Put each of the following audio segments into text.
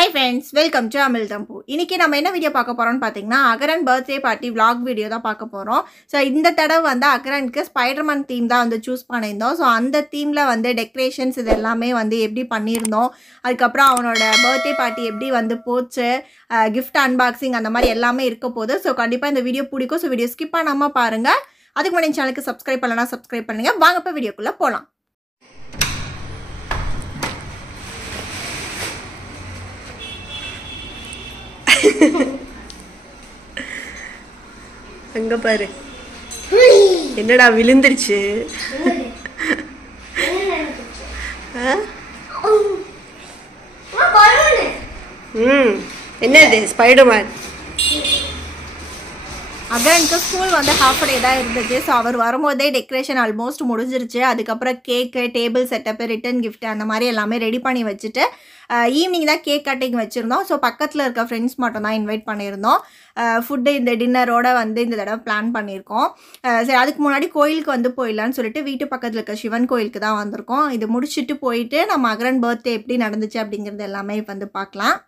Hi friends, welcome to Amil Thampu. இன்னைக்கு நம்ம என்ன வீடியோ பார்க்க போறோம்னு பாத்தீங்கன்னா அகரன் பர்த்டே பார்ட்டி vlog வீடியோ தான் பார்க்க போறோம். சோ இந்த தடவை வந்து அகரனுக்கு ஸ்பைடர்மேன் தீம் தான் வந்து சூஸ் பண்ணியிருந்தோம். சோ அந்த தீம்ல வந்து டெக்கரேஷன்ஸ் இது எல்லாமே வந்து எப்படி பண்ணியிருந்தோம். அதுக்கு அப்புறம் அவனோட பர்த்டே பார்ட்டி எப்படி வந்து போச்சு, gift unboxing அந்த மாதிரி எல்லாமே இருக்க போகுது. சோ கண்டிப்பா இந்த வீடியோ பிடிக்கும். சோ வீடியோ ஸ்கிப் பண்ணாம பாருங்க. அதுக்கு முன்னாடி சேனலுக்கு சப்ஸ்கிரைப் பண்ணலனா சப்ஸ்கிரைப் பண்ணுங்க. வாங்க இப்ப வீடியோக்குள்ள போலாம். அங்க பாரு என்னடா விழுந்துருச்சு. என்னது ஸ்பைடர்மேன். அகரனுக்கு ஸ்கூல் வந்து ஹாஃப் டே தான் இருந்துச்சு. ஸோ அவர் வரும்போதே டெக்கரேஷன் ஆல்மோஸ்ட் முடிஞ்சிருச்சு. அதுக்கப்புறம் கேக்கு, டேபிள் செட்டப்பு, ரிட்டன் கிஃப்ட் அந்த மாதிரி எல்லாமே ரெடி பண்ணி வச்சுட்டு ஈவினிங் தான் கேக் கட்டிங் வச்சுருந்தோம். ஸோ பக்கத்தில் இருக்க ஃப்ரெண்ட்ஸ் மட்டும் தான் இன்வைட் பண்ணியிருந்தோம். ஃபுட்டு இந்த டின்னரோட வந்து இந்த தடவை பிளான் பண்ணியிருக்கோம். சரி, அதுக்கு முன்னாடி கோயிலுக்கு வந்து போயிடலான்னு சொல்லிட்டு வீட்டு பக்கத்தில் இருக்க சிவன் கோயிலுக்கு தான் வந்திருக்கோம். இது முடிச்சுட்டு போயிட்டு நம்ம அகரன் பர்த்டே எப்படி நடந்துச்சு அப்படிங்கிறது எல்லாமே வந்து பார்க்கலாம்.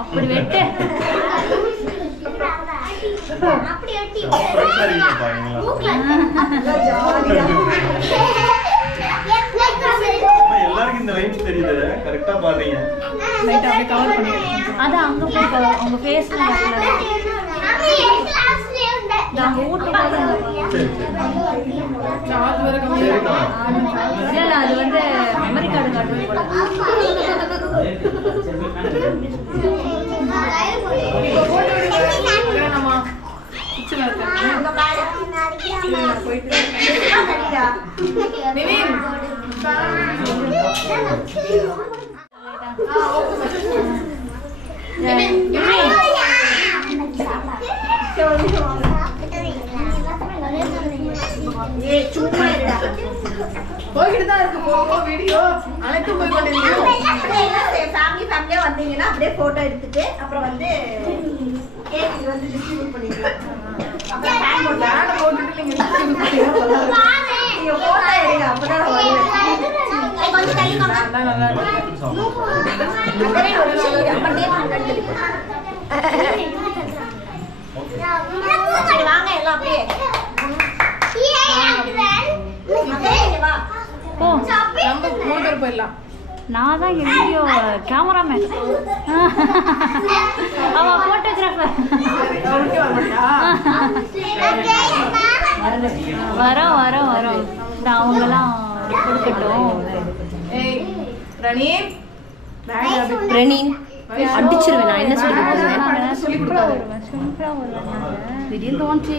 அப்படி வெட்டு எல்லாருக்கும் இந்த லைன்ஸ் தெரியுது. கரெக்ட்டா பாடுறீங்க. லைட் அப்படியே கவர் பண்ணிடுங்க. அது அங்க போய் உங்க ஃபேஸ்ல நாங்க ஊட்டு சரி இல்ல அது வந்து மெமரி கார்டு காட்டுது போல. போய்கிட்டுதான் இருக்கு வீடியோ அனைத்தும் போய் ஃபேமிலியா வந்தீங்கன்னா அப்படியே போட்டோ எடுத்துட்டு அப்புறம் வந்து கேக் வந்து டிஸ்ட்ரிபியூட் பண்ணிடலாம். அப்புறம் ஃபேன் போட்டுட்டு நீங்க டிஸ்ட்ரிபியூட் பண்ணீங்கன்னா நீங்க போட்டோ எடுங்க அப்பதான் நான் வருவேன். கொஞ்சம் தள்ளி வாங்க. நல்லா சரி வாங்க எல்லாம் அப்படியே போ நம்ம 3 பேர் போயிடலாம். நான் தான் என் வீடியோ கேமராமேன். அவன் போட்டோகிராஃபர். வரோம் வரோம் வரோம். அவங்கெல்லாம் கொடுக்கட்டும். ரெனின் அடிச்சிருவேன். நான் என்ன சொல்லி திடீர்னு தோணுச்சு.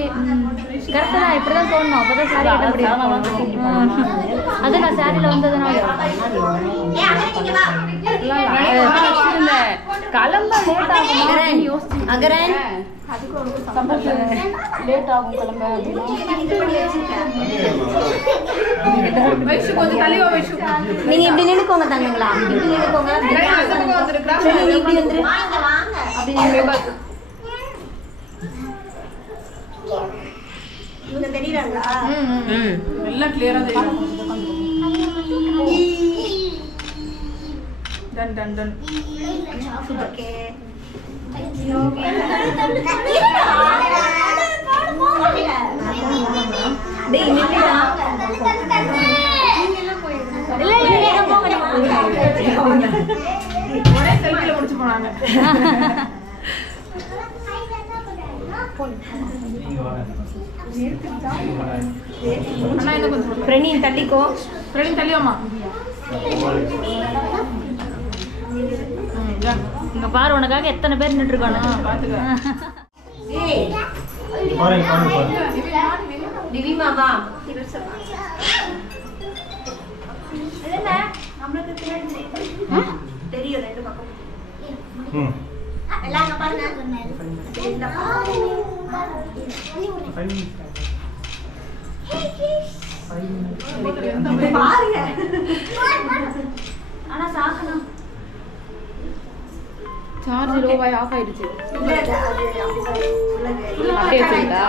கரெக்டாக தான் இப்படிதான் தோணும். அப்பதான் சாரி கட்ட முடியும். அது நான் சாரியில் வந்ததுனால கிளம்ப லேட் ஆகும் அகரன் லேட் ஆகும் கிளம்ப. நீங்க இப்படி நினைக்கோங்க தங்கங்களா, இப்படி நினைக்கோங்க. இப்படி வந்துரு இவங்க தெரியறாங்களா? எல்லாம் கிளியரா தெரியும். Done done done. ஓகே டேய் நில்லுடா. இல்ல இல்ல போங்க. ஒரே செல்ஃபில முடிச்சு போனாங்க. அண்ணா என்ன கொஞ்சம் பிரணின் தள்ளிக்கோ. பிரணின் தள்ளியோமா. இங்க பாரு உனக்காக எத்தனை பேர் நின்று இருக்கானு பாத்துக்க. பாருங்க பாருங்க திவி மாமா தெரியும் ரெண்டு பக்கம். எல்லாம் அங்க பாருங்க. பாருங்க ஆனா சாக்கணும். சார்ஜ் லோவாய் ஆஃப் ஆயிடுச்சு. அப்படியே வச்சுட்டா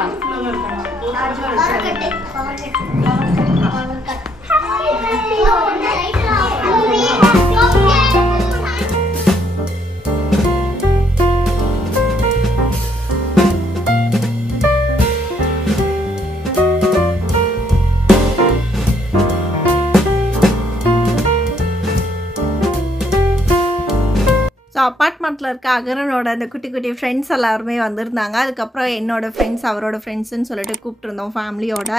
ஸோ அப்பார்ட்மெண்ட்டில் இருக்க அகரனோட அந்த குட்டி குட்டி ஃப்ரெண்ட்ஸ் எல்லாருமே வந்திருந்தாங்க. அதுக்கப்புறம் என்னோடய ஃப்ரெண்ட்ஸ் அவரோட ஃப்ரெண்ட்ஸுன்னு சொல்லிட்டு கூப்பிட்டுருந்தோம் ஃபேமிலியோட.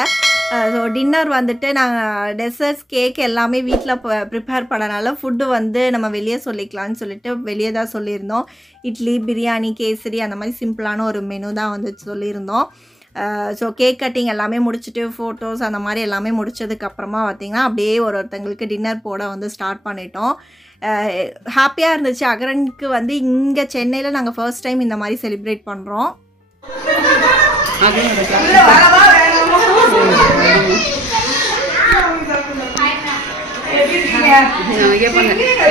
ஸோ டின்னர் வந்துட்டு நாங்கள் டெசர்ட்ஸ் கேக் எல்லாமே வீட்டில் ப்ரிப்பேர் பண்ணனால ஃபுட்டு வந்து நம்ம வெளியே சொல்லிக்கலாம்னு சொல்லிட்டு வெளியே தான் சொல்லியிருந்தோம். இட்லி, பிரியாணி, கேசரி அந்த மாதிரி சிம்பிளான ஒரு மெனு தான் வந்து சொல்லியிருந்தோம். ஸோ கேக் கட்டிங் எல்லாமே முடிச்சுட்டு ஃபோட்டோஸ் அந்த மாதிரி எல்லாமே முடிச்சதுக்கப்புறமா பார்த்திங்கன்னா அப்படியே ஒருத்தங்களுக்கு டின்னர் போட வந்து ஸ்டார்ட் பண்ணிட்டோம். ஹாப்பியாக இருந்துச்சு. அகரனுக்கு வந்து இங்கே சென்னையில் நாங்கள் ஃபர்ஸ்ட் டைம் இந்த மாதிரி செலிப்ரேட் பண்ணுறோம்.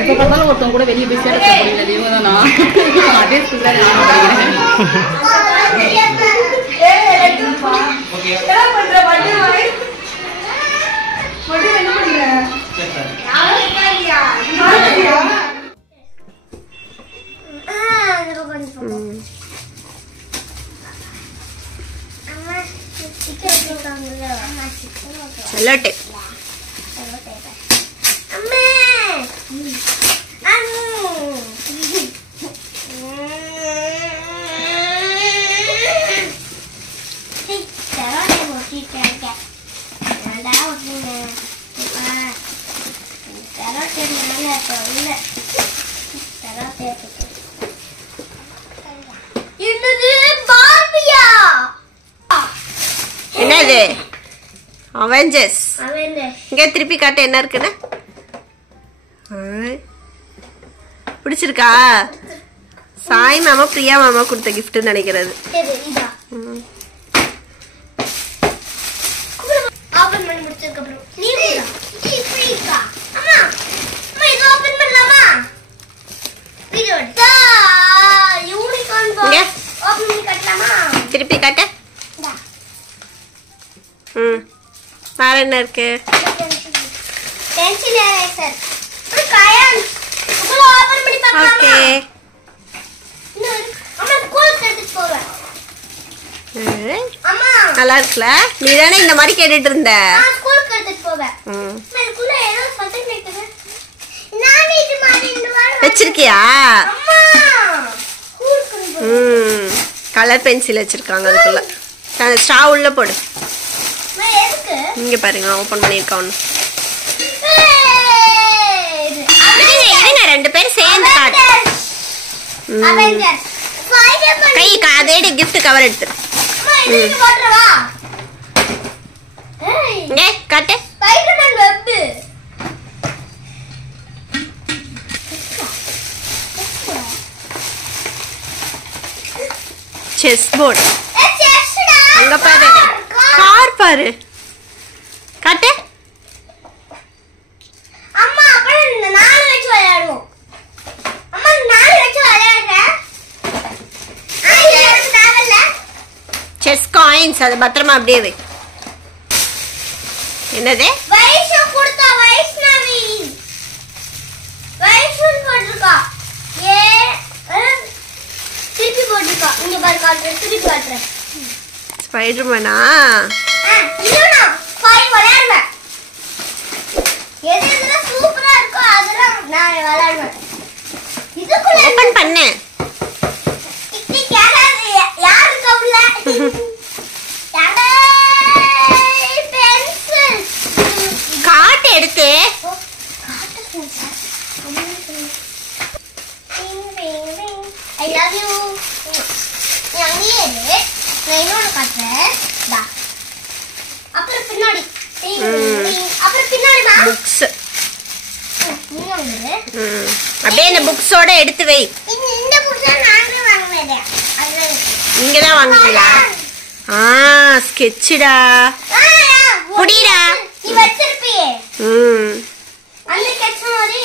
இப்ப பார்த்தாலும் ஒருத்தவங்க கூட வெளியே போய் சேர அதே ஸ்கூல்ல செல்லோட்டே என்னது அவெஞ்சர்ஸ் இங்க திருப்பி காட்ட என்ன இருக்குன்னு பிடிச்சிருக்கா சாய் மாமா பிரியா மாமா கொடுத்த கிஃப்ட் நினைக்கிறது திருப்பி காட்ட வேற என்ன இருக்கு ஓகே நல்லா இருக்குல்ல நீ தானே இந்த மாதிரி கேட்டுட்டு இருந்த வச்சிருக்கியா கலர் பென்சில் வச்சிருக்காங்க அதுக்குள்ள ஸ்ட்ரா உள்ள போடு இங்க பாருங்க ஓபன் பண்ணிருக்கா ஒண்ணு இருங்க ரெண்டு பேரும் சேர்ந்து காட்டு கை அதே கிஃப்ட் கவர் எடுத்து காட்டு செஸ் போர்டு அங்க பாரு கார் பாரு காட்டு செஸ் காயின்ஸ் அது பத்திரமா அப்படியே வை என்னது ஸ்பைடர்மேனா ஓபன் பண்ணு காட்டு எடுத்து I love you. இன்னொன்று காட்டுறேன் அப்புறம் பின்னாடி புக்ஸ் அப்படியே இந்த புக்ஸோட எடுத்து வை இந்த புக்ஸ் நானே வாங்குனேன் இங்க தான் வாங்குவீங்களா ஸ்கெட்சுடா புடிடா நீ வச்சிருப்பியே அந்த ஸ்கெட்ச் மாதிரி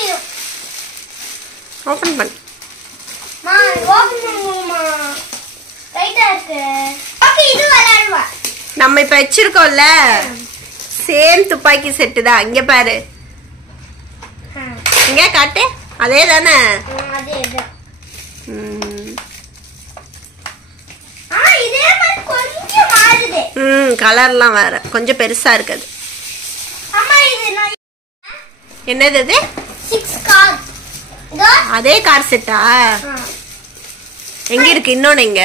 ஓபன் பண்ணு மா ஓபன் பண்ணுமா ரைட்டா இருக்கு ஓகே இது விளையாடுவா நம்ம இப்ப வச்சிருக்கோம்ல சேம் துப்பாக்கி செட்டு தான் இங்க பாரு இங்க காட்டு அதே தானே அதேதான் இதே மாதிரி கொஞ்சம் மாறுது கலர்லாம் வேற கொஞ்சம் பெருசா இருக்குது அம்மா இது என்னது இது 6 கார் அதே கார் செட்டா எங்க இருக்கு இன்னொன்னு எங்க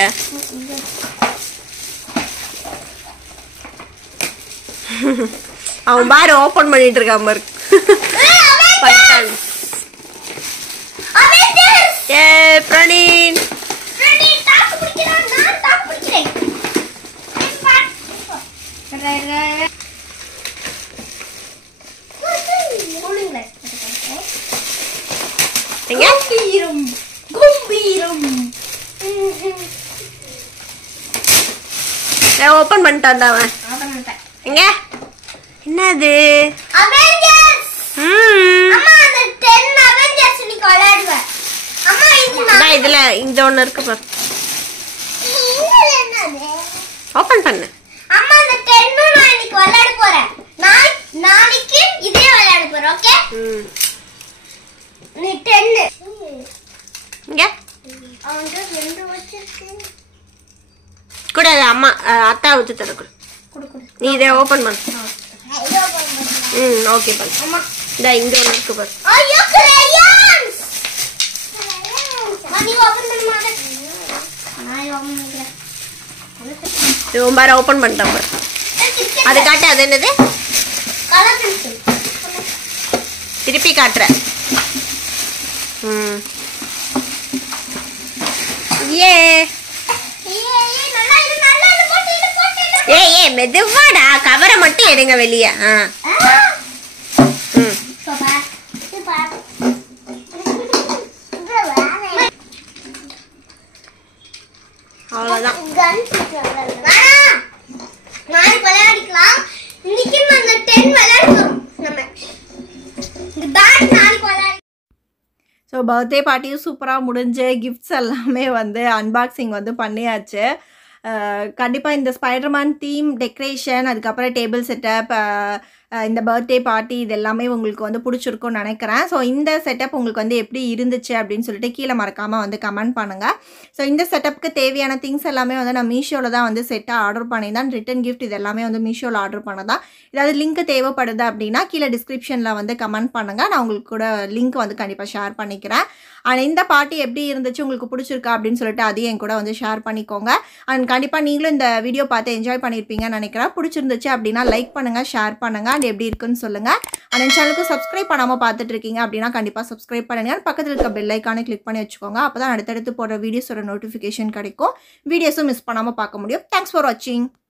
அவன் பாரு ஓபன் பண்ணிட்டு இருக்கான் பாரு பிரணீன் எங்க ஓபன் பண்ணிட்டான் அவன் எங்க என்னது இதுல இந்த ஒண்ணு இருக்கு பாரு ஓபன் பண்ணு அம்மா அந்த 10 நான் இன்னைக்கு விளையாட போறேன் நாளைக்கு இதே விளையாட போறேன் ஓகே நீ 10 இங்க அவன்கிட்ட 2 வச்சிருக்கேன் கூட அம்மா அத்தா ஊத்து தர கொடு நீ இதை ஓபன் பண்ணு ஓகே பண்ணு அம்மா இந்த இங்க ஒண்ணு இருக்கு பாரு ஐயோ கிரேயான்ஸ் நீ ஓபன் பண்ணு மாட்டே நான் ஓபன் பண்றேன் இது பாரு ஓபன் பண்ணிட்டேன் பாரு அது காட்டு, அது என்னது? Colour pencil. திருப்பி காட்டுறேன். ஏ ஏ மெதுவாடா, கவரை மட்டும் எடுங்க வெளியே. அவ்வளோதான். நாளைக்கு விளையாடிக்கலாம். இன்னைக்கு அந்த 10 விளையாடுறோம் நம்ம. இந்த பேட் நாளைக்கு விளையாடி. ஸோ பர்த்டே பார்ட்டியும் சூப்பராக முடிஞ்சு கிஃப்ட்ஸ் எல்லாமே வந்து அன்பாக்சிங் வந்து பண்ணியாச்சு. கண்டிப்பாக இந்த ஸ்பைடர்மேன் தீம் டெக்கரேஷன், அதுக்கப்புறம் டேபிள் செட்டப், இந்த பர்த்டே பார்ட்டி இது எல்லாமே உங்களுக்கு வந்து பிடிச்சிருக்கும்னு நினைக்கிறேன். ஸோ இந்த செட்டப் உங்களுக்கு வந்து எப்படி இருந்துச்சு அப்படின்னு சொல்லிட்டு கீழே மறக்காமல் வந்து கமெண்ட் பண்ணுங்கள். ஸோ இந்த செட்டப்புக்கு தேவையான திங்ஸ் எல்லாமே வந்து நான் மீஷோவில் தான் வந்து செட்டாக ஆர்டர் பண்ணியிருந்தேன். ரிட்டன் கிஃப்ட் இது எல்லாமே வந்து மீஷோவில் ஆர்டர் பண்ணதான். ஏதாவது லிங்க் தேவைப்படுது அப்படின்னா கீழே டிஸ்கிரிப்ஷனில் வந்து கமெண்ட் பண்ணுங்கள். நான் உங்களுக்கு கூட லிங்க் வந்து கண்டிப்பாக ஷேர் பண்ணிக்கிறேன். அண்ட் இந்த பார்ட்டி எப்படி இருந்துச்சு, உங்களுக்கு பிடிச்சிருக்கா அப்படின்னு சொல்லிட்டு அதையும் என் கூட வந்து ஷேர் பண்ணிக்கோங்க. அண்ட் கண்டிப்பாக நீங்களும் இந்த வீடியோ பார்த்து என்ஜாய் பண்ணியிருப்பீங்கன்னு நினைக்கிறேன். பிடிச்சிருந்துச்சு அப்படின்னா லைக் பண்ணுங்கள், ஷேர் பண்ணுங்கள். அண்ட் எப்படி இருக்குன்னு சொல்லுங்கள். அண்ட் என் சேனலுக்கு சப்ஸ்கிரைப் பண்ணாமல் பார்த்துட்டு இருக்கீங்க அப்படின்னா கண்டிப்பாக சப்ஸ்கிரைப் பண்ணுங்கள். பக்கத்தில் இருக்க பெல் ஐக்கானை கிளிக் பண்ணி வச்சுக்கோங்க. அப்போ தான் அடுத்தடுத்து போடுற வீடியோஸோட நோட்டிஃபிகேஷன் கிடைக்கும். வீடியோஸும் மிஸ் பண்ணாமல் பார்க்க முடியும். தேங்க்ஸ் ஃபார் வாட்சிங்.